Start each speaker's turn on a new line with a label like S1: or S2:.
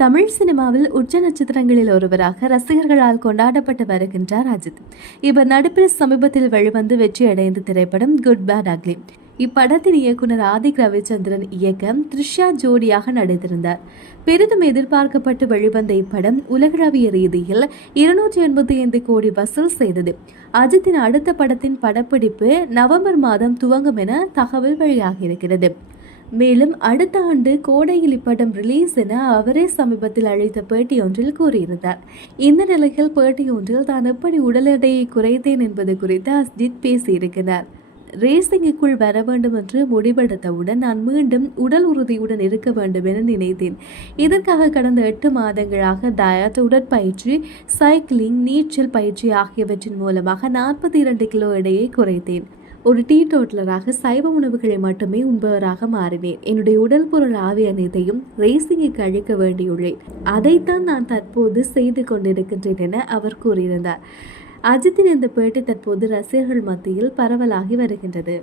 S1: தமிழ் சினிமாவில் உச்ச நட்சத்திரங்களில் ஒருவராக ரசிகர்களால் கொண்டாடப்பட்டு வருகின்றார் அஜித். இவர் நடுப்பில் சமீபத்தில் வெளிவந்து வெற்றியடைந்த திரைப்படம் குட் பேட் அக்லி இப்படத்தின் இயக்குனர் ஆதிக் ரவிச்சந்திரன் இயக்கம் த்ரிஷா ஜோடியாக நடித்திருந்தார். பெரிதும் எதிர்பார்க்கப்பட்டு வெளிவந்த இப்படம் உலகளவிய ரீதியில் இருநூற்றி எண்பத்தி ஐந்து கோடி வசூல் செய்தது. அஜித்தின் அடுத்த படத்தின் படப்பிடிப்பு நவம்பர் மாதம் துவங்கும் என தகவல் வெளியாகியிருக்கிறது. மேலும் அடுத்த ஆண்டு கோடையில் இப்படம் ரிலீஸ் என அவரே சமீபத்தில் அளித்த பேட்டி ஒன்றில் கூறியிருந்தார். இந்த நிலையில் பேட்டி ஒன்றில் தான் எப்படி உடல் எடையை குறைத்தேன் என்பது குறித்து அஸ்ஜித் பேசியிருக்கிறார். ரேசிங்குக்குள் வர வேண்டும் என்று முடிவெடுத்தவுடன் நான் மீண்டும் உடல் உறுதியுடன் இருக்க வேண்டும் என நினைத்தேன். இதற்காக கடந்த எட்டு மாதங்களாக டயட் உடற்பயிற்சி சைக்கிளிங் நீச்சல் பயிற்சி ஆகியவற்றின் மூலமாக நாற்பத்தி இரண்டு கிலோ எடையை குறைத்தேன். ஒரு டீ டோட்டலராக சைவ உணவுகளை மட்டுமே உண்பவராக மாறினேன். என்னுடைய உடல் பொருள் ஆவி அனைத்தையும் ரேசிங்குக்கு அழைக்க வேண்டியுள்ளேன். அதைத்தான் நான் தற்போது செய்து கொண்டிருக்கின்றேன் என அவர் கூறியிருந்தார். அஜித்தின் இந்த பேட்டி தற்போது ரசிகர்கள் மத்தியில் பரவலாகி வருகின்றது.